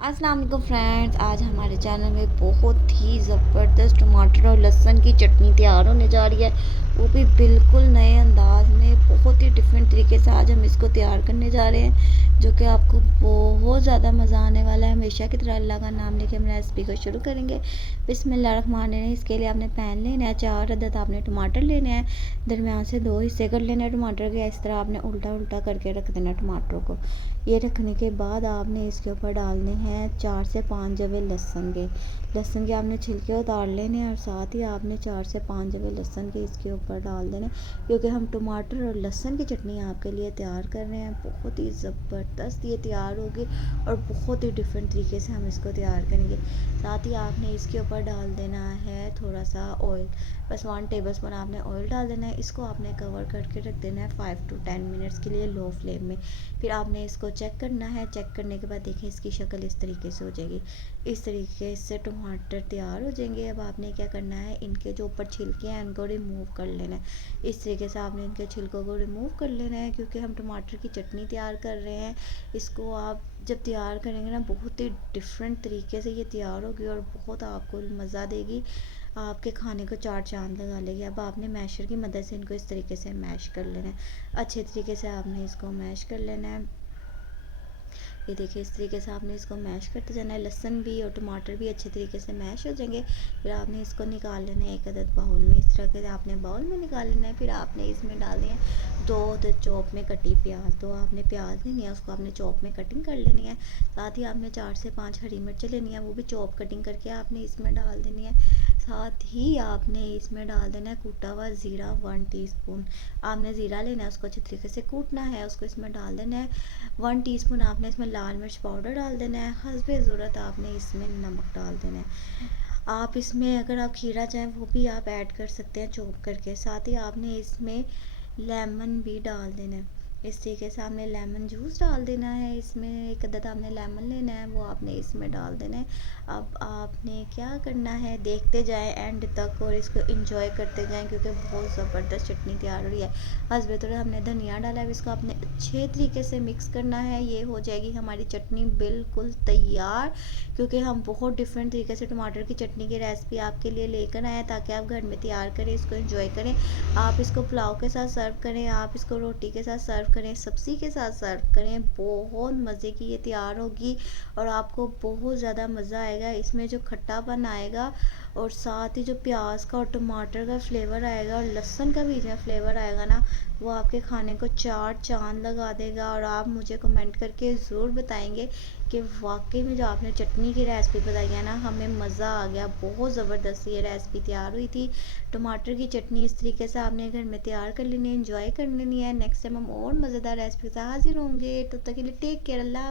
अस्सलाम वालेकुम फ्रेंड्स, आज हमारे चैनल में बहुत ही ज़बरदस्त टमाटर और लहसुन की चटनी तैयार होने जा रही है। वो भी बिल्कुल नए अंदाज में, बहुत ही डिफरेंट तरीके से आज हम इसको तैयार करने जा रहे हैं, जो कि आपको बहुत ज़्यादा मज़ा आने वाला है। हमेशा की तरह अल्लाह का नाम लेके हम रेसिपी को शुरू करेंगे। बिस्मिल्लाहिर्रहमानिर्रहीम। इसके लिए आपने पैन लेना है, 4 अदद आपने टमाटर लेने हैं, दरमियान से 2 हिस्से कर लेना है टमाटर के। इस तरह आपने उल्टा उल्टा करके रख देना टमाटरों को। ये रखने के बाद आपने इसके ऊपर डालने हैं 4 से 5 जवे लहसुन के आपने छिलके उतार लेने हैं, और साथ ही आपने 4 से 5 जवे लहसुन के इसके ऊपर डाल देने, क्योंकि हम टमाटर और लहसुन की चटनी आपके लिए तैयार कर रहे हैं। बहुत ही ज़बरदस्त ये तैयार होगी और बहुत ही डिफरेंट तरीके से हम इसको तैयार करेंगे। साथ ही आपने इसके ऊपर डाल देना है थोड़ा सा ऑयल, बस 1 टेबल स्पून आपने ऑयल डाल देना है। इसको आपने कवर करके रख देना है 5 to 10 मिनट्स के लिए लो फ्लेम में। फिर आपने इसको चेक करना है। चेक करने के बाद देखिए इसकी शक्ल इस तरीके से हो जाएगी। इस तरीके से टमाटर तैयार हो जाएंगे। अब आपने क्या करना है, इनके जो ऊपर छिलके हैं उनको रिमूव कर लेना है। इस तरीके से आपने इनके छिलकों को रिमूव कर लेना है, क्योंकि हम टमाटर की चटनी तैयार कर रहे हैं। इसको आप जब तैयार करेंगे ना, बहुत ही डिफरेंट तरीके से ये तैयार होगी और बहुत आपको मज़ा देगी, आपके खाने को चार चांद लगा लेगी। अब आपने मैशर की मदद से इनको इस तरीके से मैश कर लेना है। अच्छे तरीके से आपने इसको मैश कर लेना है। ये देखिए इस तरीके से आपने इसको मैश करते जाना है। लहसुन भी और टमाटर भी अच्छे तरीके से मैश हो जाएंगे। फिर आपने इसको निकाल लेना है एक अदद बाउल में। इस तरह के आपने बाउल में निकाल लेना है। फिर आपने इसमें डालनी है 2 अदद चॉप में कटी प्याज। तो आपने प्याज लेनी है, उसको आपने चॉप में कटिंग कर लेनी है। साथ ही आपने 4 से 5 हरी मिर्च लेनी है, वो भी चॉप कटिंग करके आपने इसमें डाल देनी है। साथ ही आपने इसमें डाल देना है कूटा हुआ ज़ीरा 1 टीस्पून। आपने ज़ीरा लेना है, उसको अच्छे तरीके से कूटना है, उसको इसमें डाल देना है। 1 टीस्पून आपने इसमें लाल मिर्च पाउडर डाल देना है। हस्बे ज़रूरत आपने इसमें नमक डाल देना है। आप इसमें अगर आप खीरा चाहें वो भी आप ऐड कर सकते हैं चॉप करके। साथ ही आपने इसमें लेमन भी डाल देना है। इस तरीके से आपने लेमन जूस डाल देना है। इसमें एक अदद आपने लेमन लेना है, वो आपने इसमें डाल देना है। अब आपने क्या करना है, देखते जाएं एंड तक और इसको इंजॉय करते जाएं, क्योंकि बहुत ज़बरदस्त चटनी तैयार हो रही है। हस्बे तो हमने धनिया डाला है, इसको आपने अच्छे तरीके से मिक्स करना है। ये हो जाएगी हमारी चटनी बिल्कुल तैयार, क्योंकि हम बहुत डिफरेंट तरीके से टमाटर की चटनी की रेसिपी आपके लिए लेकर आए हैं, ताकि आप घर में तैयार करें, इसको एंजॉय करें। आप इसको पुलाव के साथ सर्व करें, आप इसको रोटी के साथ सर्व करें, सब्ज़ी के साथ सर्व करें। बहुत मज़े की ये तैयार होगी और आपको बहुत ज़्यादा मज़ा आएगा। इसमें जो खट्टापन आएगा और साथ ही जो प्याज का और टमाटर का फ्लेवर आएगा और लहसुन का भी जो फ्लेवर आएगा ना, वो आपके खाने को चार चांद लगा देगा। और आप मुझे कमेंट करके ज़रूर बताएंगे कि वाकई में जो आपने चटनी की रेसिपी बताई है ना, हमें मज़ा आ गया। बहुत ज़बरदस्त ये रेसिपी तैयार हुई थी। टमाटर की चटनी इस तरीके से आपने घर में तैयार कर लेनी है, एंजॉय कर लेनी है। नेक्स्ट टाइम हम और मज़ेदार रेसिपी के साथ हाजिर होंगे। तब तक के लिए टेक केयर, अल्लाह।